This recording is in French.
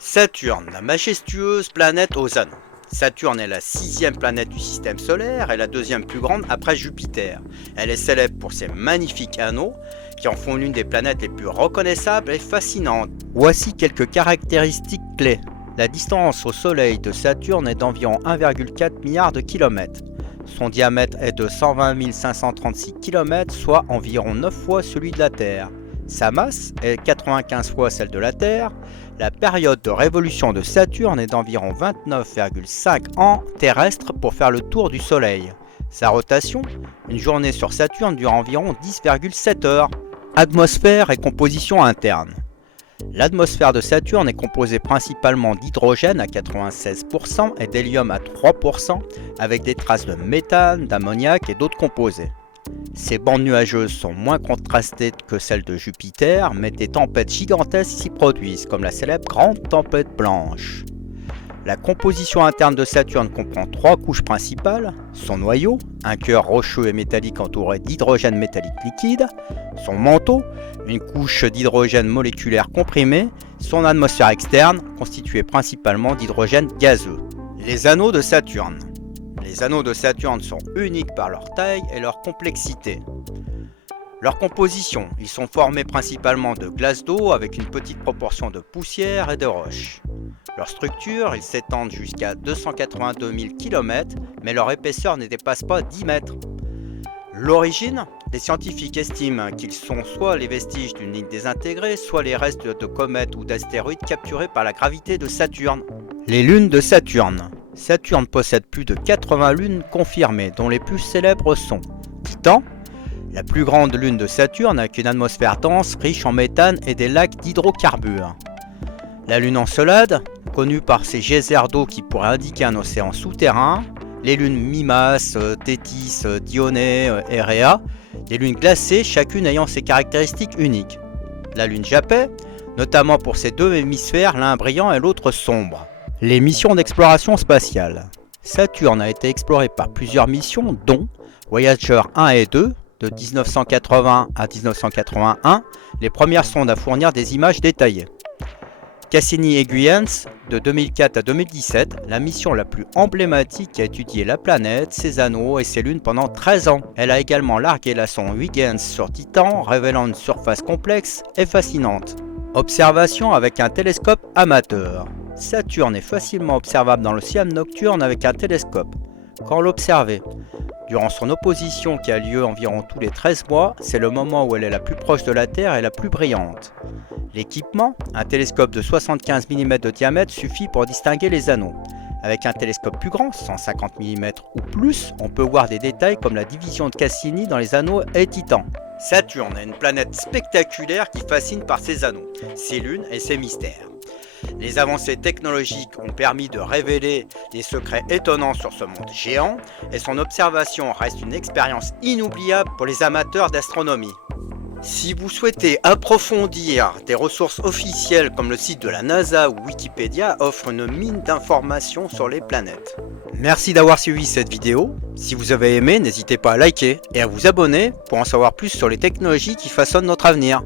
Saturne, la majestueuse planète aux anneaux. Saturne est la 6e planète du système solaire et la 2e plus grande après Jupiter. Elle est célèbre pour ses magnifiques anneaux qui en font l'une des planètes les plus reconnaissables et fascinantes. Voici quelques caractéristiques clés. La distance au Soleil de Saturne est d'environ 1,4 milliard de kilomètres. Son diamètre est de 120 536 km, soit environ 9 fois celui de la Terre. Sa masse est 95 fois celle de la Terre. La période de révolution de Saturne est d'environ 29,5 ans terrestres pour faire le tour du Soleil. Sa rotation, une journée sur Saturne dure environ 10,7 heures. Atmosphère et composition interne. L'atmosphère de Saturne est composée principalement d'hydrogène à 96% et d'hélium à 3%, avec des traces de méthane, d'ammoniac et d'autres composés. Ces bandes nuageuses sont moins contrastées que celles de Jupiter, mais des tempêtes gigantesques s'y produisent, comme la célèbre Grande Tempête Blanche. La composition interne de Saturne comprend 3 couches principales: son noyau, un cœur rocheux et métallique entouré d'hydrogène métallique liquide, son manteau, une couche d'hydrogène moléculaire comprimé, son atmosphère externe, constituée principalement d'hydrogène gazeux. Les anneaux de Saturne. Les anneaux de Saturne sont uniques par leur taille et leur complexité. Leur composition, ils sont formés principalement de glace d'eau avec une petite proportion de poussière et de roches. Leur structure, ils s'étendent jusqu'à 282 000 km, mais leur épaisseur ne dépasse pas 10 mètres. L'origine, les scientifiques estiment qu'ils sont soit les vestiges d'une ligne désintégrée, soit les restes de comètes ou d'astéroïdes capturés par la gravité de Saturne. Les lunes de Saturne. Saturne possède plus de 80 lunes confirmées, dont les plus célèbres sont Titan, la plus grande lune de Saturne avec une atmosphère dense, riche en méthane et des lacs d'hydrocarbures. La lune Encelade, connue par ses geysers d'eau qui pourraient indiquer un océan souterrain. Les lunes Mimas, Tétis, Dionée et Rhea, des lunes glacées, chacune ayant ses caractéristiques uniques. La lune Japet, notamment pour ses 2 hémisphères, l'un brillant et l'autre sombre. Les missions d'exploration spatiale. Saturne a été explorée par plusieurs missions, dont Voyager 1 et 2, de 1980 à 1981, les premières sondes à fournir des images détaillées. Cassini-Huygens, de 2004 à 2017, la mission la plus emblématique qui a étudié la planète, ses anneaux et ses lunes pendant 13 ans. Elle a également largué la sonde Huygens sur Titan, révélant une surface complexe et fascinante. Observation avec un télescope amateur. Saturne est facilement observable dans le ciel nocturne avec un télescope. Quand l'observer durant son opposition qui a lieu environ tous les 13 mois, c'est le moment où elle est la plus proche de la Terre et la plus brillante. L'équipement, un télescope de 75 mm de diamètre suffit pour distinguer les anneaux. Avec un télescope plus grand, 150 mm ou plus, on peut voir des détails comme la division de Cassini dans les anneaux et Titan. Saturne est une planète spectaculaire qui fascine par ses anneaux, ses lunes et ses mystères. Les avancées technologiques ont permis de révéler des secrets étonnants sur ce monde géant et son observation reste une expérience inoubliable pour les amateurs d'astronomie. Si vous souhaitez approfondir des ressources officielles comme le site de la NASA ou Wikipédia offre une mine d'informations sur les planètes. Merci d'avoir suivi cette vidéo. Si vous avez aimé, n'hésitez pas à liker et à vous abonner pour en savoir plus sur les technologies qui façonnent notre avenir.